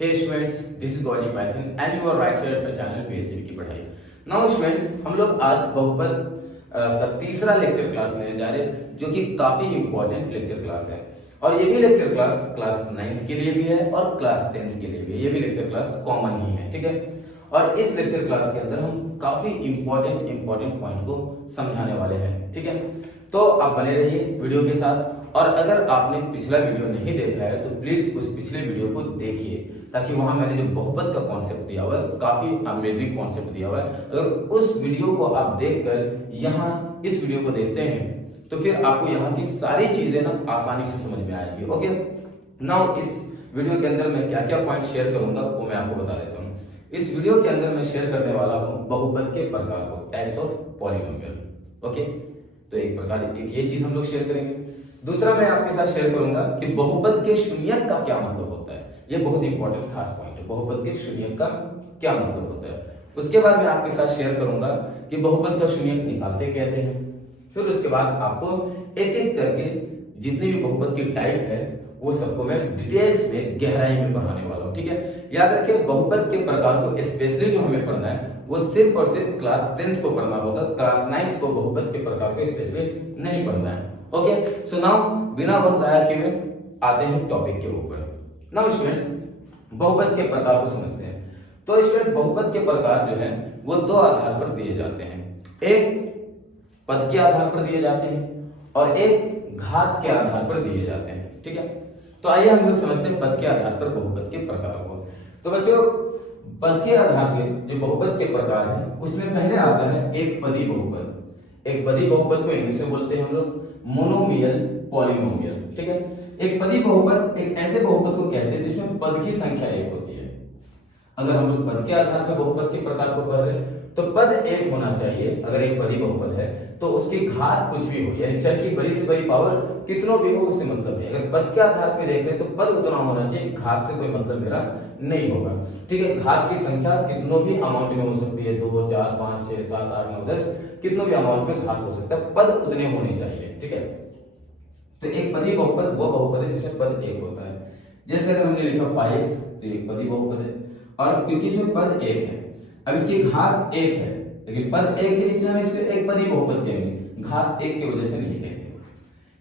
Hey students, this is Gauji Python and you are right here at my channel PhD की पढ़ाई। Now students, हम लोग आज बहुपद का तीसरा लेक्चर क्लास लेने जा रहे हैं जो कि काफी इंपॉर्टेंट लेक्चर क्लास है और ये भी लेक्चर क्लास 9th के लिए भी है और क्लास 10th के लिए भी है। ये भी लेक्चर क्लास कॉमन ही है, ठीक है। और इस लेक्चर क्लास के अंदर हम काफी इंपॉर्टेंट पॉइंट को समझाने वाले हैं, ठीक है। तो आप बने रहिए वीडियो के साथ और अगर आपने पिछला वीडियो नहीं देखा है तो प्लीज उस पिछले वीडियो को देखिए ताकि वहां मैंने जो बहुपद का कॉन्सेप्ट दिया हुआ है काफी अमेजिंग कॉन्सेप्ट दिया हुआ है। अगर उस वीडियो को आप देखकर यहाँ इस वीडियो को देखते हैं तो फिर आपको यहाँ की सारी चीजें ना आसानी से समझ में आएगी। ओके, नाउ इस वीडियो के अंदर मैं क्या क्या पॉइंट शेयर करूंगा वो मैं आपको बता देता हूँ। इस वीडियो के अंदर मैं शेयर करने वाला हूँ बहुपद के प्रकार को, टाइप्स ऑफ पॉलिनोमियल। ओके, तो एक ये चीज हम लोग शेयर करेंगे। दूसरा मैं आपके साथ शेयर करूंगा कि बहुपद के शून्यक का क्या मतलब होता है। ये बहुत इंपॉर्टेंट खास पॉइंट है, बहुपद के शून्यक का क्या मतलब होता है। उसके बाद मैं आपके साथ शेयर करूंगा कि बहुपद का शून्यक निकालते कैसे हैं। फिर उसके बाद आपको एक एक करके जितनी भी बहुपद की टाइप है वो सबको मैं डिटेल्स में गहराई में पढ़ाने वाला हूँ, ठीक है। याद रखिए बहुपद के प्रकार को स्पेशली जो हमें पढ़ना है वो सिर्फ और सिर्फ क्लास 10th को पढ़ना होगा, क्लास 9th को बहुपद के प्रकार को स्पेशली नहीं पढ़ना है। ओके, सो नाउ बिना वक्त जाया किए आते हैं टॉपिक के ऊपर। नाउ स्टूडेंट्स, बहुपद के प्रकार को समझते हैं। तो स्टूडेंट्स, बहुपद के प्रकार जो है वो दो आधार पर दिए जाते हैं, एक पद के आधार पर दिए जाते हैं और एक घात के आधार पर दिए जाते हैं, ठीक है। तो आइए हम लोग समझते हैं पद के आधार पर बहुपद के प्रकार को। तो बच्चों, पद के आधार पर जो बहुपद के प्रकार हैं उसमें पहले आता है एक पदी बहुपद। एक पदी बहुपद को इंग्लिश में बोलते हैं हम लोग मोनोमियल पॉलिनोमियल, ठीक है। एक पदी बहुपद एक ऐसे बहुपद को कहते हैं जिसमें पद की संख्या एक होती है। अगर हम लोग पद के आधार पर बहुपद के प्रकार को पढ़ रहे हैं तो पद एक होना चाहिए। अगर एक पदी बहुपद है तो उसकी घात कुछ भी हो, यानी चर की बड़ी से बड़ी पावर कितनों भी हो उससे मतलब नहीं। अगर पद के आधार पर देख रहे तो पद उतना होना चाहिए, घात से कोई मतलब मेरा नहीं होगा, ठीक है। घात की संख्या कितनों भी अमाउंट में हो सकती है, 2 4 5 6 7 8 9 10 कितनों भी अमाउंट में घात हो सकता है, पद उतने होने चाहिए, ठीक है। तो एक पदी बहुपद वो बहुपद है जिसमें पद एक होता है। जैसे अगर हमने लिखा 5x तो एक पदी बहुपद है और क्योंकि इसमें पद एक है, अब इसकी घात एक है लेकिन पद एक है इसलिए हम इसको एक पदी बहुपद कहेंगे, घात एक की वजह से नहीं कहेंगे।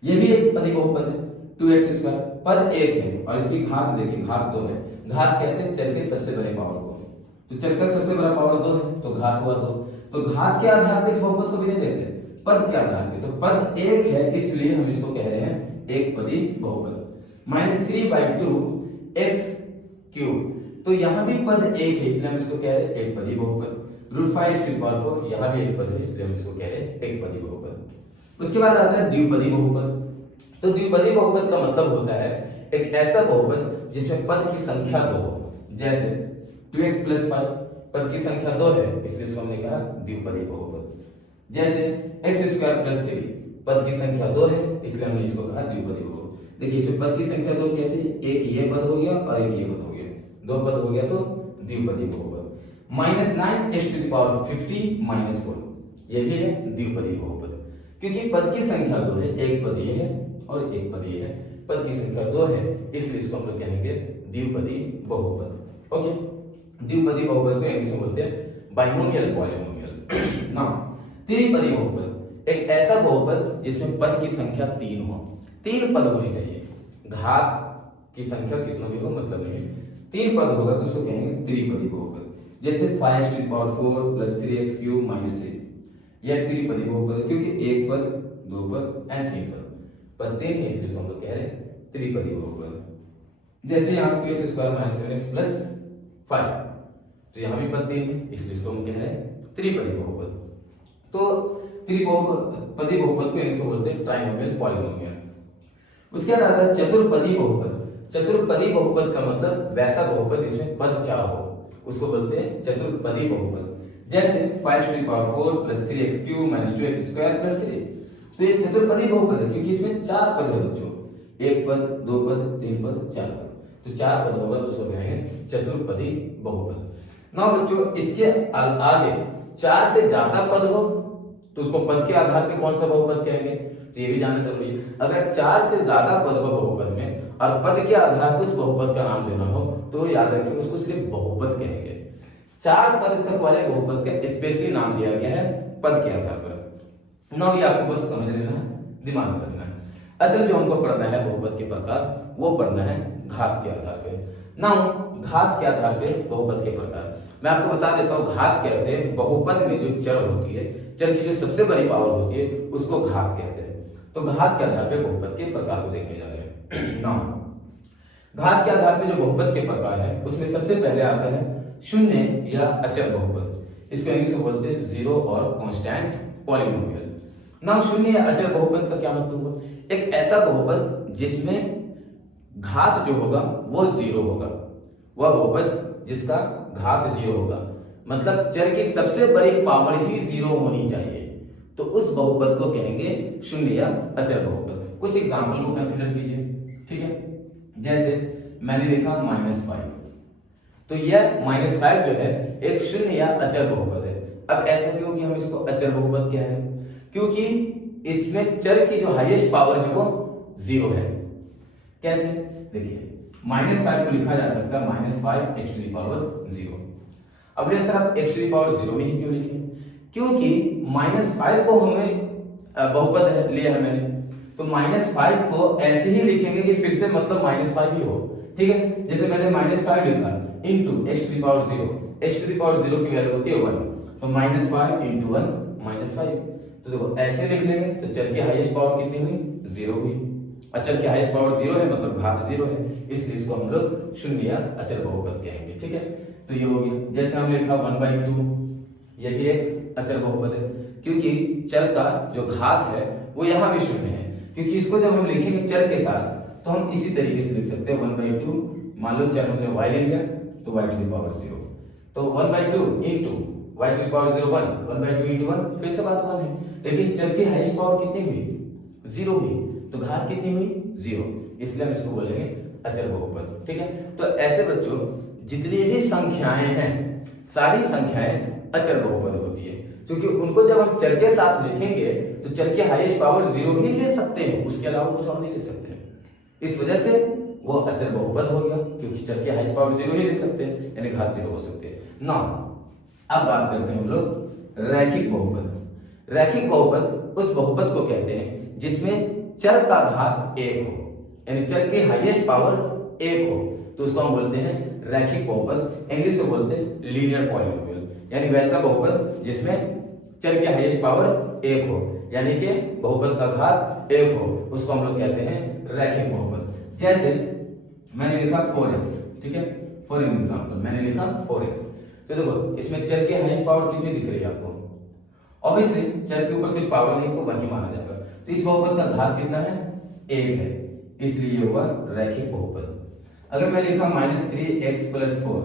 ये भी एक पदी बहुपद है 2x², पद एक है और इसकी घात देखिए घात 2 है। घात कहते हैं चर के सबसे बड़े पावर को, तो चर का सबसे बड़ा पावर 2 है तो घात हुआ 2। तो घात के आधार पर इस बहुपद को भी नहीं देखते, पद के आधार पे। तो पद एक है इसलिए हम इसको कह रहे हैं एक पदी बहुपद। -3/2 x³ तो यहाँ भी पद एक है इसलिए हम इसको कह रहे हैं एक पदी बहुपद। √5⁴ यहाँ भी एक पद है इसलिए हम इसको कह रहे हैं एक पदी बहुपद। उसके बाद आता है द्विपदी बहुपद। तो द्विपदी बहुपद का मतलब होता है एक ऐसा बहुपद जिसमें पद की संख्या 2 हो। जैसे 2x + 5 पद की संख्या 2 है इसलिए इसको हमने कहा द्विपदी बहुपद। जैसे x² + 3 पद की संख्या 2 है इसलिए हमने इसको कहा द्विपदी बहुपद। देखिए इसमें पद की संख्या 2 कैसे, एक ये पद हो गया और एक ये पद हो गया, 2 पद हो गया तो द्विपदी बहुपद। -9x⁵ -4 ये भी है द्विपदी बहुपद क्योंकि पद की संख्या 2 है, एक पद ये है और एक पद ये है, पद की संख्या 2 है इसलिए इसको हम लोग कहेंगे द्विपदी बहुपद। ओके, द्विपदी बहुपद को इंग्लिश में बोलते हैं बाइनोमियल पॉलिनोमियल। नाउ त्रिपदी बहुपद एक ऐसा बहुपद जिसमें पद की संख्या 3 हो, 3 पद होने चाहिए। घात की संख्या कितना भी हो मतलब नहीं, 3 पद होगा तो उसको कहेंगे त्रिपदी बहुपद। जैसे 5⁴ + 3x³ - 3 यह त्रिपदी बहुपद है क्योंकि एक पद, 2 पद एंड 3 पद, पद 3 है इसलिए हम लोग कह रहे हैं त्रिपदी बहुपद। जैसे यहाँ 2x² - 7x + 5 तो यहाँ भी पद 3 है इसलिए इसको हम कह रहे हैं त्रिपदी बहुपद। तो त्रिपदी बहुपद को इंग्लिश में बोलते हैं ट्राइनोमियल पॉलिनोमियल। उसके बाद आता है चतुर्पदी बहुपद। चतुर्पदी बहुपद का मतलब वैसा बहुपद जिसमें पद 4 हो उसको बोलते हैं चतुर्पदी बहुपद। जैसे 5⁴ + 3x³ - 2x² + 3 तो ये चतुर्पदी बहुपद है क्योंकि इसमें 4 पद है बच्चों, एक पद, 2 पद, 3 पद, 4 पद, तो 4 पद होगा तो उसको कहेंगे चतुर्पदी बहुपद। ना बच्चों इसके आगे 4 से ज्यादा पद हो तो उसको पद के आधार पे कौन सा बहुपद कहेंगे, तो ये भी जानना जरूरी है। अगर 4 से ज्यादा पद हो बहुपद में और पद के आधार पर उस बहुपद का नाम देना हो तो याद रखिए उसको सिर्फ बहुपद कहेंगे। 4 पद तक वाले बहुपद का स्पेशली नाम दिया गया है पद के आधार पर। नौ ये आपको बस समझ लेना है, दिमाग में रखना है। असल जो हमको पढ़ना है बहुपद के प्रकार वो पढ़ना है घात के आधार पे। नाउ घात के आधार पे बहुपद के प्रकार मैं आपको बता देता हूँ। घात कहते हैं बहुपद में जो चर होती है, चर की जो सबसे बड़ी पावर होती है उसको घात कहते हैं। तो घात के आधार पे बहुपद के प्रकार को देखने जा रहे हैं। नाउ घात के आधार पे जो बहुपद के प्रकार है उसमें सबसे पहले आता है शून्य या अचर बहुपद। इसको इंग्लिश में बोलते हैं जीरो और कांस्टेंट पॉलिनोमियल। नाउ शून्य या अचर बहुपद का क्या मतलब हुआ? एक ऐसा बहुपद जिसमें घात जो होगा वो जीरो होगा, वह बहुपद जिसका घात जीरो होगा, मतलब चर की सबसे बड़ी पावर ही जीरो होनी चाहिए, तो उस बहुपद को कहेंगे शून्य या अचर बहुपद। कुछ एग्जांपल को कंसीडर कीजिए, ठीक है। जैसे मैंने लिखा -5, तो यह -5 जो है एक शून्य या अचर बहुपद है। अब ऐसा क्यों कि हम इसको अचर बहुपद कह रहे हैं? क्योंकि इसमें चर की जो हाईएस्ट पावर है वो जीरो है। कैसे? देखिए -5 को लिखा जा सकता है -5x⁻0। अब ले सर आप x⁻0 में ही क्यों लिखे? क्योंकि -5 को हमें बहुपद लिया है मैंने, तो -5 को ऐसे ही लिखेंगे कि फिर से मतलब -5 ही हो, ठीक है। जैसे मैंने -5 लिखा इंटू x⁻0, x⁻0 की वैल्यू होती है 1, तो -5 इंटू 1 -5। तो देखो ऐसे लिख लेंगे तो चर की हाईएस्ट पावर कितनी हुई? 0 हुई। अचर की हाईएस्ट पावर 0 है मतलब घात 0 है, इसलिए इसको हम लोग शून्य या अचर बहुपद कहेंगे, ठीक है। तो ये हो गया। जैसे हम लिखा 1/2, ये भी एक अचर बहुपद है क्योंकि चर का जो घात है वो यहाँ भी शून्य है, क्योंकि इसको जब हम लिखेंगे चर के साथ तो हम इसी तरीके से लिख सकते हैं 1/2। मान लो चर हमने y ले लिया तो y⁻0, तो 1/2 इंटू y⁻0 1, 1/2 इंटू 1 फिर से बात 1 है, लेकिन चर की हाईएस्ट पावर कितनी हुई? 0 हुई, तो घात कितनी हुई? 0, इसलिए हम इसको बोलेंगे अचर बहुपद, ठीक है। तो ऐसे बच्चों जितनी भी संख्याएं हैं सारी संख्याएं अचर बहुपद होती है, क्योंकि उनको जब हम चर के साथ लिखेंगे तो चर की हाईएस्ट पावर 0 ही ले सकते हैं, उसके अलावा कुछ और नहीं ले सकते हैं। इस वजह से वो अचर बहुपद हो गया, क्योंकि चर की हाईएस्ट पावर 0 ही ले सकते हैं, यानी घात 0 हो सकते हैं ना। अब बात करते हैं हम लोग रैखिक बहुपद। रैखिक बहुपद उस बहुपद को कहते हैं जिसमें चर का घात 1 हो, यानी चर की हाईएस्ट पावर 1 हो, तो उसको हम बोलते हैं रैखिक बहुपद। इंग्लिश में बोलते हैं लीनियर पॉलिनोमियल, यानी वैसा बहुपद जिसमें चर की हाईएस्ट पावर 1 हो, यानी कि बहुपद का घात 1 हो, उसको हम लोग कहते हैं रैखिक बहुपद। जैसे मैंने लिखा 4x, ठीक है, फॉर एग्जांपल मैंने लिखा 4x, तो देखो इसमें चर की हाईएस्ट पावर कितनी दिख रही है आपको? ऑब्वियसली चर के ऊपर कुछ पावर नहीं तो 1 ही माना जाएगा, तो इस बहुपद का घात कितना है? 1 है, इसलिए ये हुआ रैखिक बहुपद। अगर मैं लिखा -3x + 4,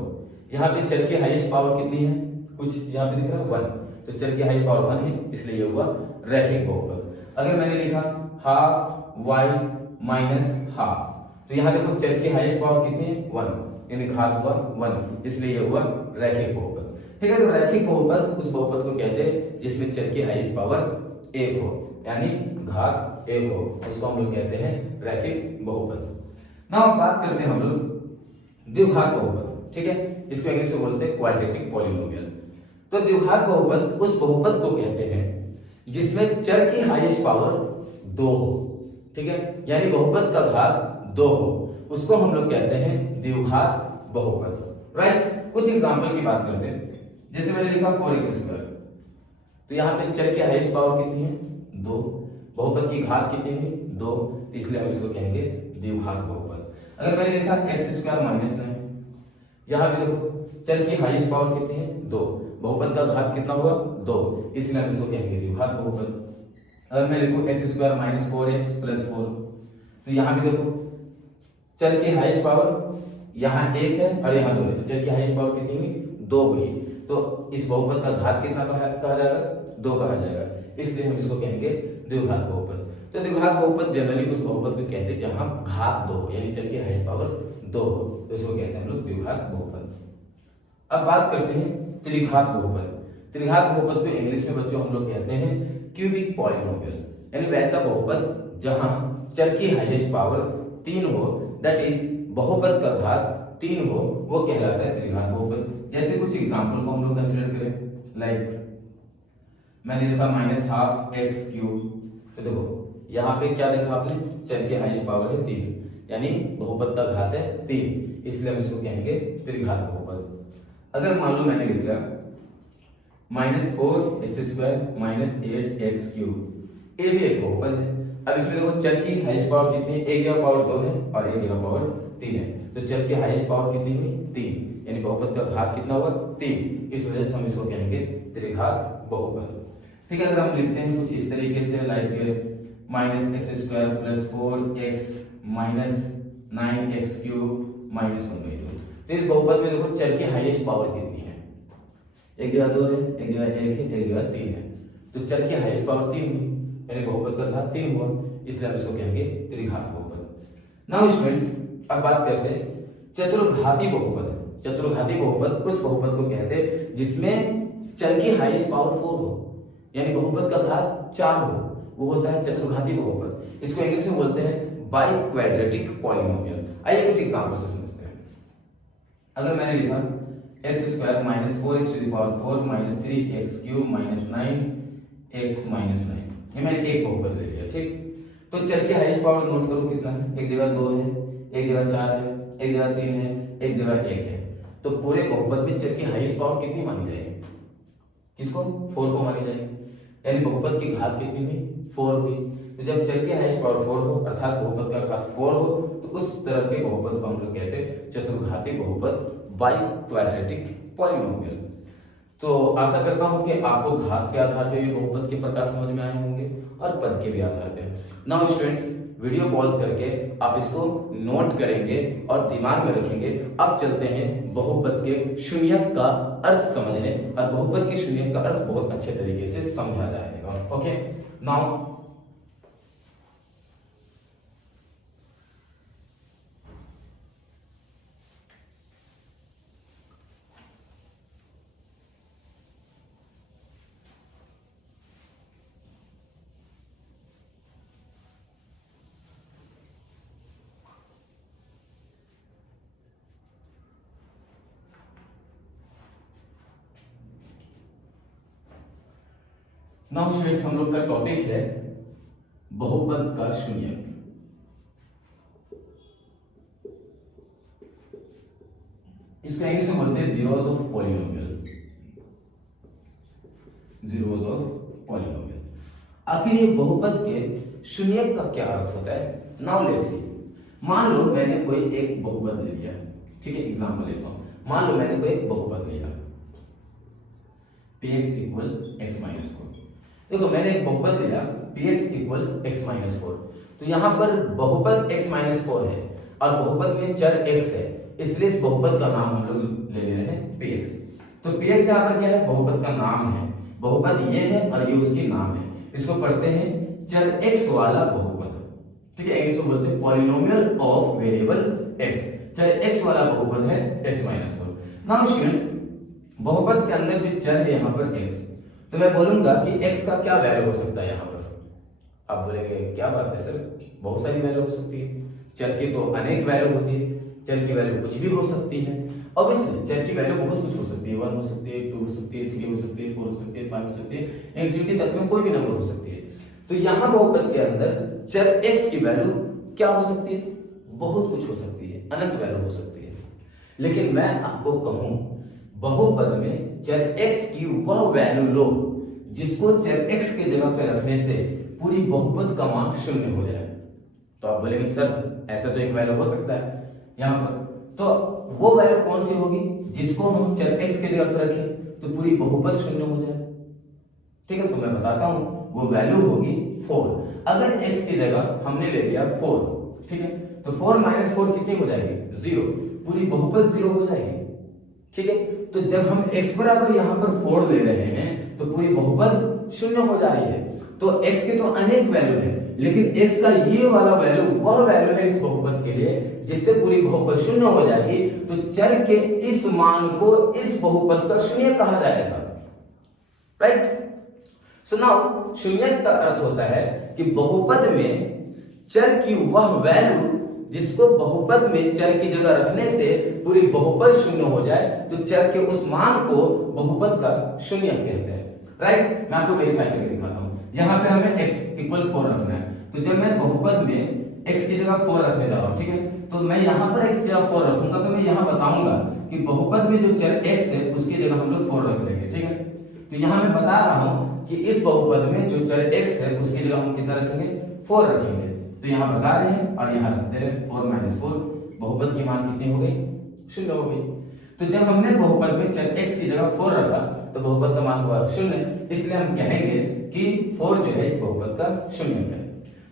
यहाँ पे चर की हाईएस्ट पावर कितनी है? कुछ यहाँ पे दिख रहा है 1, तो चर की हाईएस्ट पावर 1 है, इसलिए ये हुआ रैखिक बहुपद। अगर मैंने लिखा ½ y - ½, तो यहाँ देखो चर की हाईएस्ट पावर कितनी है? 1, यानी घात हुआ 1, इसलिए ये हुआ रैखिक बहुपद, ठीक है। तो रैखिक बहुपद उस बहुपद को कहते हैं जिसमें चर की हाईएस्ट पावर 1 हो, यानी घात 1 हो, उसको हम लोग कहते हैं रैखिक बहुपद। ना बात करते हैं हम लोग द्विघात बहुपद, ठीक है, इसको इंग्लिश में बोलते हैं क्वाड्रेटिक पॉलिनोमियल। तो द्विघात बहुपद उस बहुपद को कहते हैं जिसमें चर की हाईएस्ट पावर 2 हो, ठीक है, यानी बहुपद का घात 2 हो, उसको हम लोग कहते हैं द्विघात बहुपद, राइट। कुछ एग्जांपल की बात करते हैं। जैसे मैंने लिखा 4x², तो यहाँ पे चर की हाईएस्ट पावर कितनी है? 2, बहुपद की घात कितनी है? 2, इसलिए हम इसको कहेंगे द्विघात बहुपद। अगर मैंने लिखा x² - 9, यहाँ पे देखो चर की हाईएस्ट पावर कितनी है? 2, बहुपद का घात कितना हुआ? 2, इसलिए हम इसको कहेंगे द्विघात बहुपद। अगर मैं लिखूं x² - 4x + 4, तो यहाँ भी देखो चर की हाईएस्ट पावर यहाँ 1 है और यहाँ 2 है, तो चर की हाईएस्ट पावर कितनी हुई? 2 हुई, तो इस बहुपद का घात कितना कहा जाएगा? 2 कहा जाएगा, इसलिए हम इसको कहेंगे द्विघात बहुपद। तो द्विघात बहुपद जनरली उस बहुपद को कहते हैं जहां घात 2 हो, यानी चर की हाईएस्ट पावर 2 हो, तो इसको कहते हैं हम लोग द्विघात बहुपद। अब बात करते हैं त्रिघात बहुपद। त्रिघात बहुपद को इंग्लिश में बच्चों हम लोग कहते हैं क्यूबिक पॉलिनोमियल, यानी वैसा बहुपद जहां चर की हाईएस्ट पावर 3 हो, दैट इज बहुपद का घात 3 हो वो कहलाता है त्रिघात बहुपद। जैसे कुछ एग्जांपल को हम लोग कंसीडर करें, लाइक मैंने लिखा -12x³। तो देखो यहाँ पे क्या देखा आपने, चर की हाईएस्ट पावर है 3, यानी बहुपद का घात है 3, इसलिए हम इसको कहेंगे त्रिघात बहुपद। अगर मान लो मैंने लिख दिया -4x² -8x³, ये भी एक बहुपद है। अब इसमें देखो चर की हाईएस्ट पावर कितनी है, एक जगह पावर 2 है और एक जगह पावर 3 है, तो चर की हाईएस्ट पावर कितनी हुई 3, यानी बहुपद का घात कितना हुआ 3, इस वजह से हम इसको कहेंगे त्रिघात बहुपद। ठीक है, अगर हम लिखते हैं कुछ इस तरीके से, लाइक -x² + 4x -9x³ -1/2, तो इस बहुपद में देखो चर की हाईएस्ट पावर कितनी है, एक जगह 2 है, एक जगह 1 है, एक जगह 3 है, तो चर की हाईएस्ट पावर 3 हुई, यानी बहुपद का घात 3 हुआ, इसलिए हम इसको कहेंगे त्रिघात बहुपद। नाउ स्टूडेंट्स, अब बात करते हैं चतुर्घाती बहुपद। चतुर्घाती बहुपद उस बहुपद को कहते हैं जिसमें चर की हाईएस्ट पावर 4 हो, यानी बहुपद का घात 4 हो, वो होता है चतुर्घाती बहुपद। इसको इंग्लिश में बोलते हैं बाइक्वाड्रेटिक पॉलिनोमियल। आइए कुछ एग्जांपल से समझते हैं। अगर मैंने लिखा x² -4x⁴ -3x³ -9x−9, ये मैंने एक बहुपद ले लिया, ठीक। तो चर की हाईएस्ट पावर नोट करो कितना है, एक जगह 2 है, एक जगह 4 है, एक जगह 3 है, एक जगह 1 है, तो पूरे बहुपद में चर की हाईएस्ट पावर कितनी मानी जाएगी, किसको, 4 को मानी जाएगी, यानी बहुपद की घात कितनी हुई 4 हुई। तो जब चर की हाईएस्ट पावर 4 हो अर्थात बहुपद का घात 4 हो, तो उस तरह के बहुपद को हम लोग कहते हैं चतुर्घाती बहुपद, बाइक्वाड्रेटिक पॉलिनोमियल। तो आशा करता हूं कि आपको घात के आधार पे भी बहुपद के प्रकार समझ में आए होंगे और पद के भी आधार पे। नाउ स्टूडेंट्स, वीडियो पॉज करके आप इसको नोट करेंगे और दिमाग में रखेंगे। अब चलते हैं बहुपद के शून्यक का अर्थ समझने, और बहुपद के शून्यक का अर्थ बहुत अच्छे तरीके से समझा जाएगा। ओके, नाउ स्टूडेंट्स, हम लोग का टॉपिक है बहुपद का शून्यक। इसको इंग्लिश में बोलते हैं zeros of polynomial. Zeros of polynomial. आखिर ये बहुपद के शून्यक का क्या अर्थ होता है? Now let's see. मान लो मैंने कोई एक बहुपद ले लिया, ठीक है, एग्जांपल लेता हूं। मान लो मैंने कोई एक बहुपद लिया px = x-4। देखो मैंने एक बहुपद लिया px = x-4, तो यहां पर बहुपद x-4 है और बहुपद में चर x है, इसलिए इस बहुपद का नाम हम लोग ले रहे हैं px। तो px यहां पर क्या है? बहुपद का नाम है, बहुपद ये है और ये उसकी नाम है। इसको पढ़ते हैं चर x वाला बहुपद, ठीक है, इसको बोलते हैं पॉलिनोमियल ऑफ वेरिएबल x। चर x वाला बहुपद है x-4। नाउ स्टूडेंट्स, बहुपद के अंदर जो चर है यहाँ पर x, तो मैं बोलूंगा कि x का क्या वैल्यू हो सकता है यहाँ पर। आप बोलेंगे क्या बात है सर, बहुत सारी वैल्यू हो सकती है, चर की तो अनेक वैल्यू होती है, चर की वैल्यू कुछ भी हो सकती है। ऑब्वियसली चर की वैल्यू बहुत कुछ हो सकती है, 1 हो सकती है, 2 हो सकती है, 3 हो सकती है, 4 हो सकती है, 5 हो सकती है, इंफिनिटी तक में कोई भी नंबर हो सकती है। तो यहाँ बहुपद के अंदर चर x की वैल्यू क्या हो सकती है? बहुत कुछ हो सकती है, अनंत वैल्यू हो सकती है। लेकिन मैं आपको कहूं बहुपद में चर x की वह वैल्यू लो जिसको चर x के जगह पे रखने से पूरी बहुपद का मान 0 हो जाए। तो आप बोलेंगे सर ऐसा तो एक वैल्यू हो सकता है यहाँ पर, तो वो वैल्यू कौन सी होगी जिसको हम चर x के जगह पे रखें तो पूरी बहुपद 0 हो जाए? ठीक है, तो मैं बताता हूं, वो वैल्यू होगी 4। अगर x की जगह हमने ले लिया 4, ठीक है, तो 4 - 4 कितनी हो जाएगी? 0, पूरी बहुपद 0 हो जाएगी। ठीक है, तो जब हम x बराबर यहाँ पर 4 ले रहे हैं तो पूरी बहुपद 0 हो जा रही है। तो x के तो अनेक वैल्यू है, लेकिन x का ये वाला वैल्यू वह वैल्यू है इस बहुपद के लिए जिससे पूरी बहुपद 0 हो जाएगी। तो चर के इस मान को इस बहुपद का शून्य कहा जाएगा, राइट। सो शून्य का अर्थ होता है कि बहुपद में चर की वह वैल्यू जिसको बहुपद में चर की जगह रखने से पूरी बहुपद शून्य हो जाए तो चर के उस मान को बहुपद का शून्य कहते हैं। राइट, मैं आपको वेरीफाई करके दिखाता हूँ। यहाँ पे हमें x इक्वल 4 रखना है, तो जब मैं बहुपद में x की जगह 4 रखने जा रहा हूँ, ठीक है, तो मैं यहाँ पर x की जगह 4 रखूंगा तो मैं यहाँ बताऊंगा कि बहुपद में जो चर x है उसकी जगह हम लोग 4 रख लेंगे, ठीक है। तो यहाँ मैं बता रहा हूँ कि इस बहुपद में जो चर x है उसकी जगह हम कितना रखेंगे, 4 रखेंगे। तो यहाँ बता रहे हैं और यहाँ रखते रहे 4 - 4, बहुपद की मान कितनी हो गई, 0 हो गई। तो जब हमने बहुपद में चर x की जगह 4 रखा तो बहुपद का मान हुआ 0, इसलिए हम कहेंगे कि 4 जो है इस बहुपद का शून्यक है।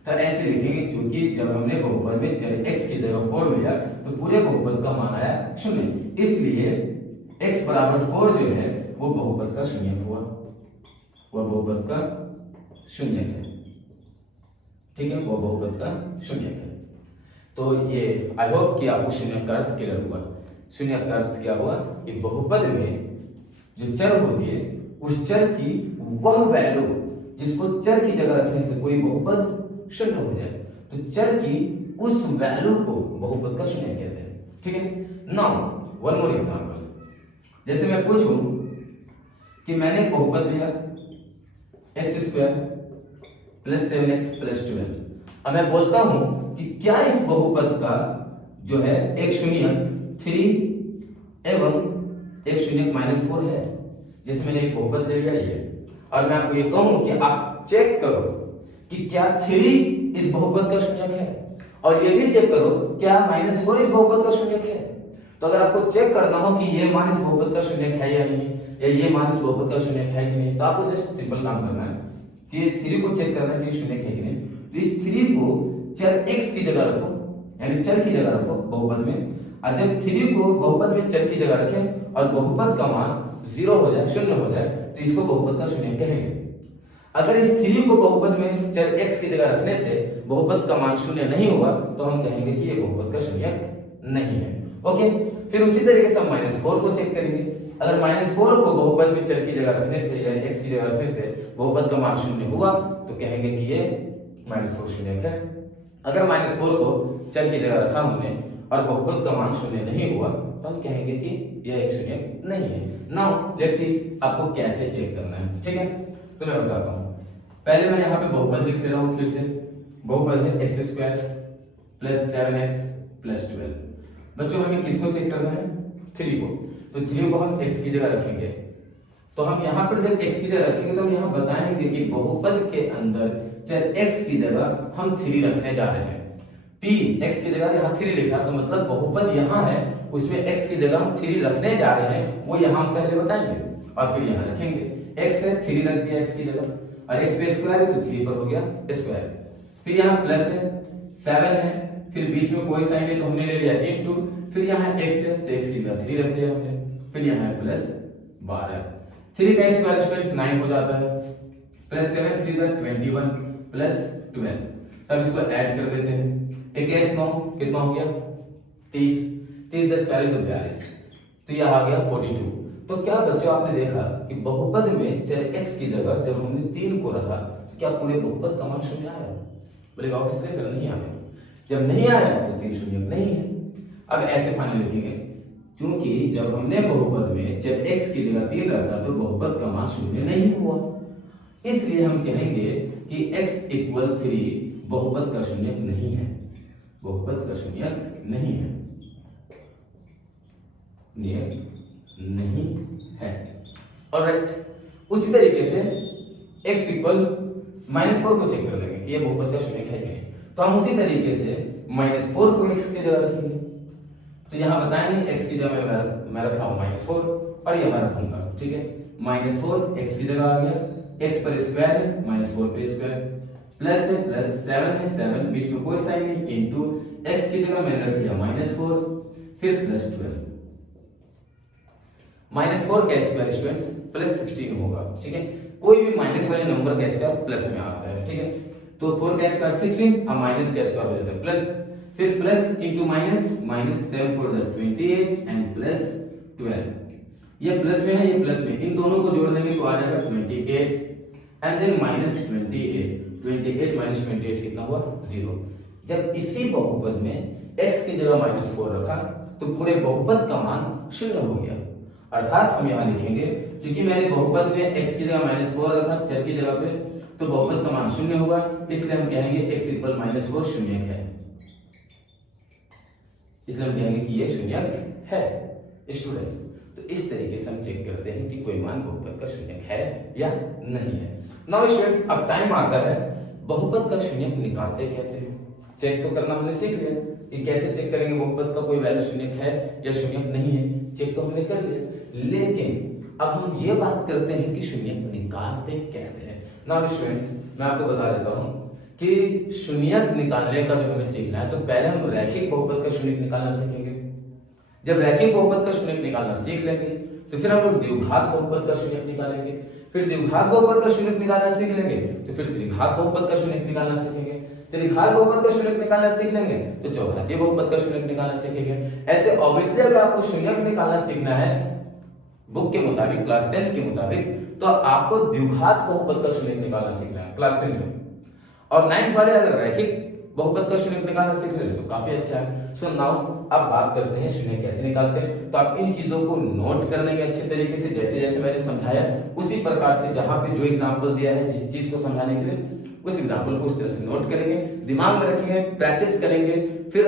तो ऐसे लिखेंगे क्योंकि जब हमने बहुपद में चर x की जगह 4 लिया तो पूरे बहुपद का मान आया 0, इसलिए x बराबर 4 जो है वो बहुपद का शून्यक हुआ, वह बहुपद का शून्यक है, ठीक है, वो बहुपद का शून्यक है। तो ये आई होप कि आपको शून्यक का अर्थ क्लियर हुआ। शून्यक का अर्थ क्या हुआ कि बहुपद में जो चर होती है उस चर की वह वैल्यू जिसको चर की जगह रखने से कोई बहुपद शून्य हो जाए, तो चर की उस वैल्यू को बहुपद का शून्य कहते हैं, ठीक है। नाउ वन मोर एग्जांपल, जैसे मैं पूछूं कि मैंने बहुपद लिया x² + 7x + 12, अब मैं बोलता हूं कि क्या इस बहुपद का जो है एक शून्यक 3 एवं एक शून्यक -4 है। जैसे मैंने एक बहुपद ले लिया ये, और मैं आपको ये कहूं कि आप चेक करो कि क्या 3 इस बहुपद का शून्यक है, और ये भी चेक करो क्या -4 इस बहुपद का शून्यक है। तो अगर आपको चेक करना हो कि ये मान इस बहुपद का शून्यक है या नहीं, या ये मान इस बहुपद का शून्यक है कि नहीं, तो आपको जस्ट सिंपल काम करना है कि ये 3 को चेक करना है कि शून्यक है कि नहीं। तो इस 3 को चर x की जगह रखो, यानी चर की जगह रखो बहुपद में, और जब 3 को बहुपद में चर की जगह रखें और बहुपद का मान 0 हो जाए, 0 हो जाए, तो इसको बहुपद का शून्यक कहेंगे। अगर इस 3 को बहुपद में चर x की जगह रखने से बहुपद का मान 0 नहीं हुआ तो हम कहेंगे कि ये बहुपद का शून्यक नहीं है। ओके, फिर उसी तरीके से हम -4 को चेक करेंगे। अगर -4 को बहुपद में चर की जगह रखने से या x की जगह रखने से बहुपद का मान 0 हुआ तो कहेंगे कि ये -4 शून्यक है। अगर -4 को चर की जगह रखा हमने और बहुपद का मान 0 नहीं हुआ तो हम कहेंगे कि यह एक शून्यक नहीं है। नाउ लेट्स सी आपको कैसे चेक करना है, ठीक है। तो मैं बताता हूं, पहले मैं यहाँ पे बहुपद लिख ले रहा हूँ, फिर से बहुपद है x² + 7x + 12। बच्चों हमें किसको चेक करना है, 3 को, तो 3 को हम x की जगह रखेंगे। तो हम यहाँ पर जब x की जगह रखेंगे तो हम यहाँ बताएंगे कि बहुपद के अंदर चर x की जगह हम 3 रखने जा रहे हैं। p x की जगह यहाँ 3 लिखा तो मतलब बहुपद यहाँ है, उसमें x की जगह हम 3 रखने जा रहे हैं, वो यहाँ हम पहले बताएंगे और फिर यहाँ रखेंगे। x है 3 रख दिया x की जगह, और x पे स्क्वायर है तो 3 पर हो गया स्क्वायर। फिर यहाँ प्लस है, 7 है, फिर बीच में कोई साइन है तो हमने ले लिया इनटू, फिर यहाँ x है तो x की जगह 3 रख लिया हमने, फिर यहाँ प्लस 12, 3 का स्क्वायर स्क्वायर 9 हो जाता है, प्लस 7 3 जा 21 प्लस 12। अब इसको ऐड कर देते हैं, 21 9 कितना हो गया 30, 30 10 40 तो 42, तो यह आ गया 42। तो क्या बच्चों आपने देखा कि बहुपद में चर x की जगह जब हमने 3 को रखा तो क्या पूरे बहुपद का मान 0 आया? बोलेगा ऑब्वियसली सर नहीं आया। जब नहीं आया तो 3 शून्यक नहीं है। अब ऐसे फाइनल लिखेंगे, क्योंकि जब हमने बहुपद में चर x की जगह 3 रखा तो बहुपद का मान 0 नहीं हुआ, इसलिए हम कहेंगे कि x = 3 बहुपद का शून्यक नहीं है, बहुपद का शून्यक नहीं है, नहीं है। ऑलराइट, उसी तरीके से x = -4 को चेक कर लेंगे कि ये बहुपद का शून्यक है कि नहीं। तो हम उसी तरीके से -4 को x की जगह रखेंगे, तो यहाँ बताएंगे x की जगह मैं रख रहा हूँ -4 और यहाँ रखूंगा, ठीक है। -4 x की जगह आ गया, x पर स्क्वायर है, -4 पे स्क्वायर, प्लस है प्लस 7 है, 7 बीच में कोई साइन नहीं, इनटू x की जगह मैंने रख लिया -4 फिर प्लस 12, -4 का स्क्वायर स्टूडेंट्स प्लस 16 होगा, ठीक है। कोई भी माइनस वाले नंबर का स्क्वायर प्लस में आता है, ठीक है। तो 4 का स्क्वायर 16 और माइनस का स्क्वायर हो जाता है प्लस, फिर plus into minus, -7 4 28 and plus 12। ये प्लस में है, ये प्लस में, इन दोनों को जोड़ देंगे तो आ जाएगा 28 एंड देन -28 28 - 28 कितना हुआ 0। जब इसी बहुपद में x की जगह -4 रखा तो पूरे बहुपद का मान 0 हो गया। अर्थात हम यहाँ लिखेंगे क्योंकि मैंने बहुपद में x की जगह -4 रखा चर की जगह पे, तो बहुपद का मान 0 होगा, इसलिए हम कहेंगे x = -4 शून्यक है। इसलिए हम कहेंगे कि ये शून्यक है स्टूडेंट्स। तो इस तरीके से हम चेक करते हैं कि कोई मान बहुपद का शून्यक है या नहीं है। नाउ स्टूडेंट्स, अब टाइम आता है बहुपद का शून्यक निकालते कैसे हैं। चेक तो करना हमने सीख लिया कि कैसे चेक करेंगे बहुपद का कोई वैल्यू शून्यक है या शून्यक नहीं है, चेक तो हमने कर लिया। लेकिन अब हम ये बात करते हैं कि शून्यक निकालते कैसे हैं। नाउ स्टूडेंट्स, मैं आपको बता देता हूं कि शून्यक निकालने का जो हमें सीखना है, तो पहले हम रैखिक बहुपद का शून्यक निकालना सीखेंगे। जब रैखिक बहुपद का शून्यक निकालना सीख लेंगे तो फिर हम लोग द्विघात बहुपद का शून्यक निकालेंगे। फिर द्विघात बहुपद का शून्यक निकालना सीख लेंगे तो फिर त्रिघात बहुपद का शून्यक निकालना सीखेंगे। त्रिघात बहुपद का शून्यक निकालना सीख लेंगे तो चौघातीय बहुपद का शून्यक निकालना सीखेंगे। ऐसे ऑब्वियसली अगर आपको शून्यक निकालना सीखना है बुक के मुताबिक, क्लास 10 के मुताबिक, तो आपको द्विघात बहुपद का शून्यक निकालना सीखना है क्लास 10 में। और 9th वाले अगर रैखिक बहुपद का शून्यक निकालना सीख ले तो काफी अच्छा है। सो नाउ अब बात करते हैं शून्यक कैसे निकालते हैं। तो आप इन चीजों को नोट कर लेंगे अच्छे तरीके से, जैसे जैसे मैंने समझाया उसी प्रकार से, जहां पे जो एग्जांपल दिया है जिस चीज को समझाने के लिए, उस एग्जांपल को उस तरह से नोट करेंगे, दिमाग में रखेंगे, प्रैक्टिस करेंगे, फिर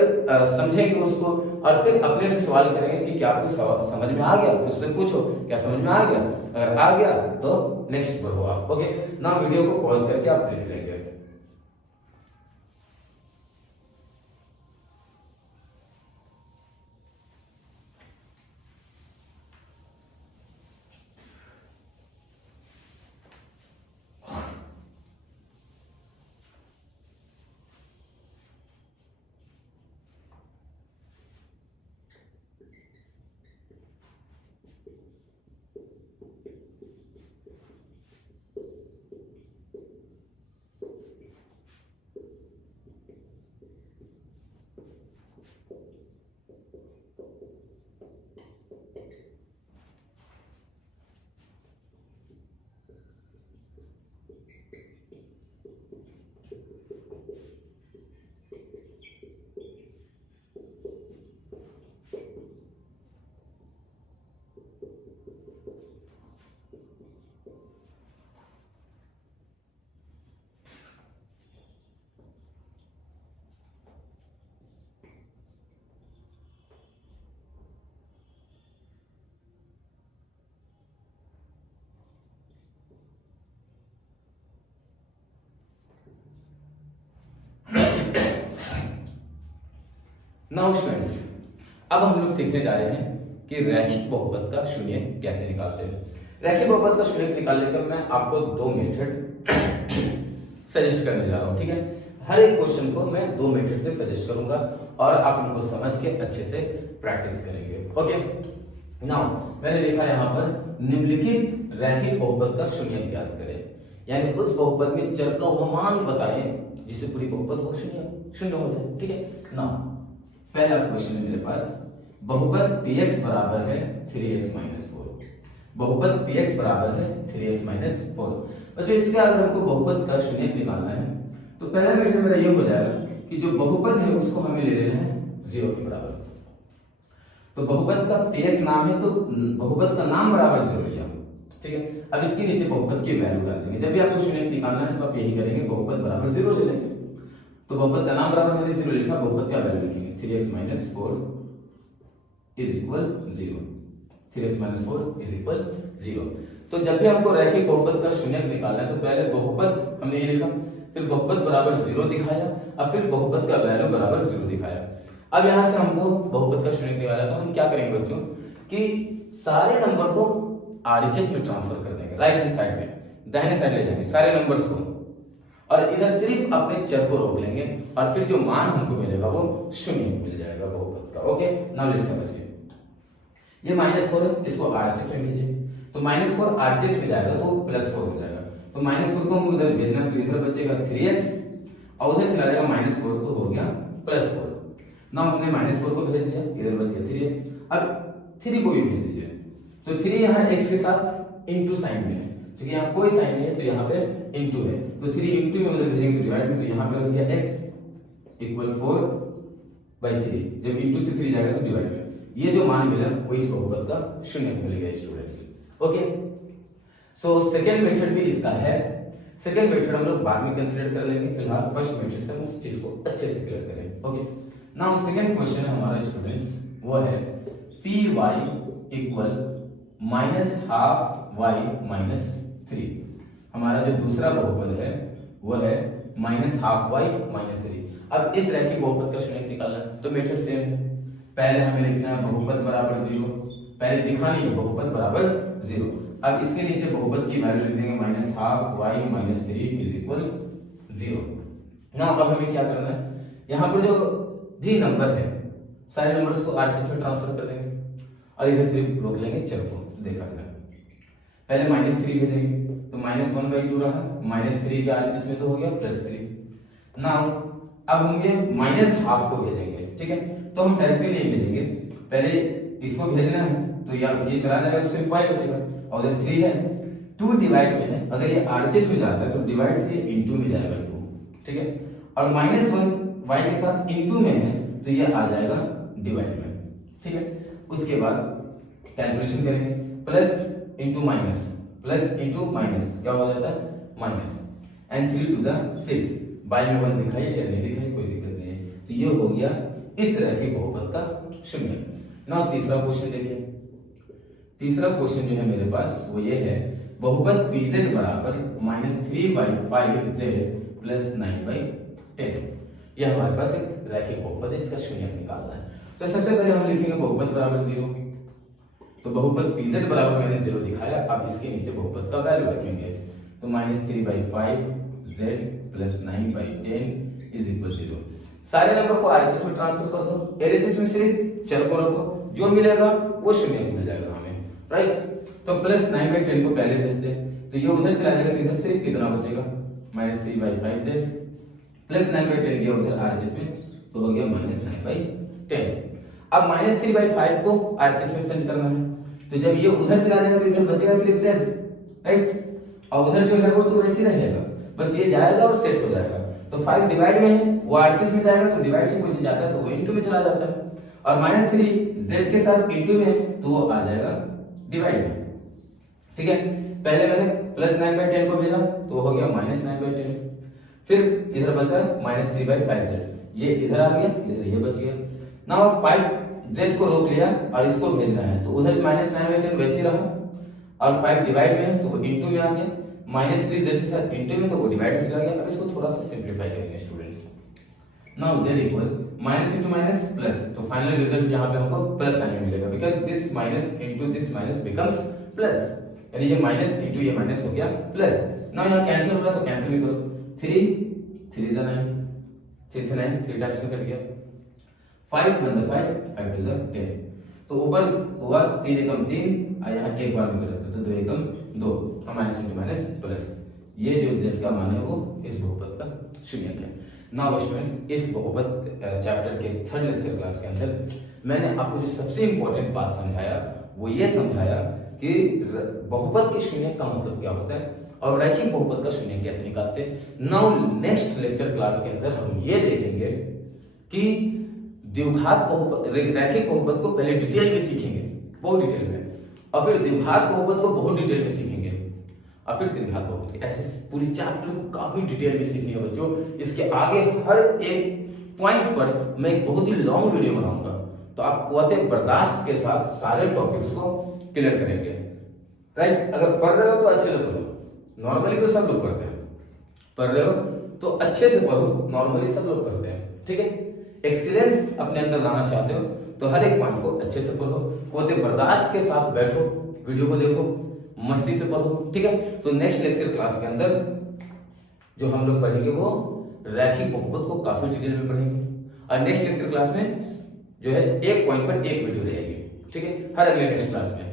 समझेंगे उसको और फिर अपने से सवाल करेंगे कि क्या आपको समझ में आ गया। तो उससे पूछो क्या समझ में आ गया, अगर आ गया तो नेक्स्ट बढ़ो आप। ओके, ना वीडियो को पॉज करके आप लिख लेंगे। नाउ स्टूडेंट्स, अब हम लोग सीखने जा रहे हैं कि रैखिक बहुपद का शून्यक कैसे निकालते हैं। रैखिक बहुपद का शून्यक निकालने का मैं आपको 2 मेथड सजेस्ट करने जा रहा हूं। ठीक है, हर एक क्वेश्चन को मैं 2 मेथड से सजेस्ट करूंगा और आप उनको समझ के अच्छे से प्रैक्टिस करेंगे। ओके, नाउ मैंने लिखा यहाँ पर निम्नलिखित रैखिक बहुपद का शून्यक ज्ञात करें, यानी उस बहुपद में चर का वह मान बताएं जिससे पूरी बहुपद वो शून्य हो जाए। ठीक है, नाउ पहला क्वेश्चन है मेरे पास, बहुपद px बराबर है 3x-4। बहुपद px बराबर है 3x-4। बच्चों इसके अगर हमको बहुपद का शून्यक निकालना है तो पहला मेथड मेरा ये हो जाएगा कि जो बहुपद है उसको हमें ले लेना है 0 के बराबर। तो बहुपद का px नाम है तो बहुपद का नाम बराबर 0 लिया। ठीक है, अब इसके नीचे बहुपद की वैल्यू डाल देंगे। जब भी आपको शून्यक निकालना है तो आप यही करेंगे, बहुपद बराबर 0 ले लेंगे। तो बहुपद का नाम बराबर मैंने 0 लिखा, बहुपद का वैल्यू लिखेंगे 3x-4 = 0। 3x-4 = 0। तो जब भी हमको रैखिक बहुपद का शून्यक निकालना है तो पहले बहुपद हमने ये लिखा, फिर बहुपद बराबर 0 दिखाया और फिर बहुपद का वैल्यू बराबर 0 दिखाया। अब यहां से हमको बहुपद का शून्यक निकालना है तो हम क्या करेंगे बच्चों कि सारे नंबर को RHS में ट्रांसफर कर देंगे, राइट हैंड साइड में, दाहिने साइड ले जाएंगे सारे नंबर्स को, और इधर सिर्फ अपने चर को रोक लेंगे और फिर जो मान हमको मिलेगा वो शून्य मिल जाएगा बहुपद का। ओके, नाउ लेट्स समझिए। ये -4 है, इसको RHS में भेजिए, तो -4 RHS में जाएगा तो +4 हो जाएगा। तो -4 को हम उधर भेजना है तो इधर बचेगा 3x और उधर चला जाएगा -4 तो हो गया +4। नाउ हमने -4 को भेज दिया, इधर बच गया 3x। अब 3 को भी भेज दीजिए, तो 3 यहाँ x के साथ इंटू साइन में है, क्योंकि यहाँ कोई साइन नहीं है तो यहाँ पे इंटू है, तो 3 इंटू में उधर भेजेंगे तो डिवाइड में, तो यहाँ पे हो गया x = 4 बाई 3, जब इंटू से 3 जाएगा तो डिवाइड में, ये जो मान मिला वो इस बहुपद का शून्य मिलेगा students. Okay, so second method भी इसका है। सेकेंड मेथड हम लोग बाद में कंसीडर कर लेंगे, फिलहाल फर्स्ट मेथड से हम उस चीज को अच्छे से क्लियर करें। ओके, नाउ सेकेंड क्वेश्चन है हमारा स्टूडेंट्स, वो है p y equal minus half y minus 3। हमारा जो दूसरा बहुपद है वो है माइनस हाफ वाई माइनस 3। अब इस रैखिक बहुपद का शून्य निकालना है, तो मेथड सेम है। पहले हमें लिखना है बहुपद बराबर 0, पहले दिखानी है बहुपद बराबर 0। अब इसके नीचे बहुपद की वैल्यू लिख देंगे minus half y minus 3 is equal 0। Now अब हमें क्या करना है, यहाँ पर जो भी नंबर है सारे नंबर्स को आरएचएस में ट्रांसफर कर देंगे और इधर से रोक लेंगे चर को। देखा गया, पहले माइनस 3 भेजेंगे तो माइनस 1/2 रहा, माइनस 3 के आरएचएस में तो हो गया प्लस 3। नाउ अब हम ये माइनस हाफ को भेजेंगे, ठीक है, तो हम डायरेक्टली नहीं भेजेंगे, पहले इसको भेजना है तो ये चला जाएगा तो सिर्फ y बचेगा और इधर 3 है, 2 डिवाइड में है, अगर ये आरएचएस में जाता है तो डिवाइड से इनटू में जाएगा 2, ठीक है, और माइनस 1 y के साथ इनटू में है तो ये आ जाएगा डिवाइड में, ठीक है। उसके बाद कैलकुलेशन करेंगे, plus into minus, plus into minus क्या हो जाता है minus, and 3 to the 6, by में 1 दिखाई या नहीं दिखाई कोई दिक्कत नहीं है, तो ये हो गया इस रैखिक बहुपद का शून्य। नाउ तीसरा क्वेश्चन देखिए, तीसरा क्वेश्चन जो है मेरे पास वो ये है बहुपद pz बराबर -3/5z प्लस 9/10। ये हमारे पास एक रैखिक बहुपद है, इसका शून्य निकालना है। तो सबसे पहले हम लिखेंगे बहुपद बराबर 0, तो बहुपद pz बराबर -0 दिखाया, अब इसके नीचे बहुपद का वैल्यू रखेंगे, तो -3/5z प्लस 9/10 इज इक्वल 0। सारे नंबर को आरएचएस में ट्रांसफर कर दो, एलएचएस में सिर्फ चर को रखो, जो मिलेगा वो शून्य मिल जाएगा हमें, राइट। तो प्लस 9/10 को पहले भेज दे, तो ये उधर चला जाएगा तो इधर सिर्फ कितना बचेगा -3/5z प्लस 9/10 गया उधर आरएचएस में तो हो गया -9/10। अब -3/5 को आरएचएस में सेंड करना है, तो जब ये उधर चला जाएगा तो इधर बचेगा सिर्फ z, राइट, और उधर जो है वो तो वैसे रहेगा, बस ये जाएगा और सेट हो जाएगा। तो 5 डिवाइड में है, वो आरएचएस में जाएगा तो डिवाइड से कोई जाता है तो वो इनटू में चला जाता है, और -3 z के साथ इनटू में तो वो आ जाएगा डिवाइड में, ठीक है। पहले मैंने प्लस 9/10 को भेजा तो हो गया -9/10, फिर इधर बचा -3/5z, ये इधर आ गया, इधर ये बच गया। नाउ 5z को रोक लिया और इसको भेजना है, तो उधर -9/10 वैसे रहा, और 5 डिवाइड में है तो वो इनटू में आ गया, -3z के साथ इनटू में तो वो डिवाइड में चला गया। अब इसको थोड़ा सा सिंपलीफाई करेंगे students. Now z equal minus into minus plus, तो फाइनल रिजल्ट यहाँ पे हमको प्लस साइन मिलेगा, because this minus into this minus becomes plus, यानी ये माइनस इंटू ये माइनस हो गया प्लस। नाउ यहाँ कैंसिल हो रहा तो कैंसिल भी करो, 3 जा 9, 3 से 9 3 टाइम्स में कट गया, 5 1 5 5 2 10, तो ऊपर हुआ 3 एकम 3 और यहाँ एक बार में कर सकते तो 2 एकम 2, माइनस इंटू माइनस प्लस, ये जो z का मान है वो इस बहुपद का शून्य है। नाउ स्टूडेंट्स, इस बहुपद चैप्टर के थर्ड लेक्चर क्लास के अंदर मैंने आपको जो सबसे इंपॉर्टेंट बात समझाया वो ये समझाया कि बहुपद के शून्य का मतलब क्या होता है और रैखिक बहुपद का शून्य कैसे निकालते हैं। नाउ नेक्स्ट लेक्चर क्लास के अंदर हम ये देखेंगे कि द्विघात बहुपद, रैखिक बहुपद को पहले डिटेल में सीखेंगे, बहुत डिटेल में, और फिर द्विघात बहुपद को बहुत डिटेल में सीखेंगे, और फिर त्रिघात बहुपद, ऐसे पूरी चैप्टर को काफी डिटेल में सीखनी है बच्चों। इसके आगे हर एक पॉइंट पर मैं एक बहुत ही लॉन्ग वीडियो बनाऊंगा, तो आप कुव्वते बर्दाश्त के साथ सारे टॉपिक्स को क्लियर करेंगे, राइट। अगर पढ़ रहे हो तो अच्छे से पढ़ो, नॉर्मली तो सब लोग पढ़ते हैं, पढ़ रहे हो तो अच्छे से पढ़ो, नॉर्मली सब लोग पढ़ते हैं, ठीक है। एक्सीलेंस अपने अंदर लाना चाहते हो तो हर एक पॉइंट को अच्छे से पढ़ो, कुव्वते बर्दाश्त के साथ बैठो, वीडियो को देखो, मस्ती से पढ़ो, ठीक है। तो नेक्स्ट लेक्चर क्लास के अंदर जो हम लोग पढ़ेंगे वो रैखिक बहुपद को काफी डिटेल में पढ़ेंगे, और नेक्स्ट लेक्चर क्लास में जो है एक पॉइंट पर एक वीडियो रहेगी, ठीक है, हर अगले नेक्स्ट क्लास में,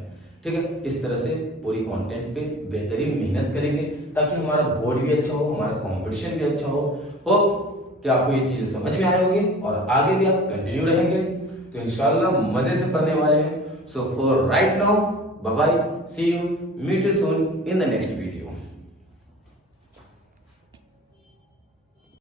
ठीक है। इस तरह से पूरी कंटेंट पे बेहतरीन मेहनत करेंगे ताकि हमारा बोर्ड भी अच्छा हो, हमारा कंपटीशन भी अच्छा हो। होप कि आपको ये चीजें समझ में आई होगी और आगे भी आप कंटिन्यू रहेंगे तो इंशाल्लाह मजे से पढ़ने वाले हैं। So for right now, bye bye, see you, meet you soon in the next video.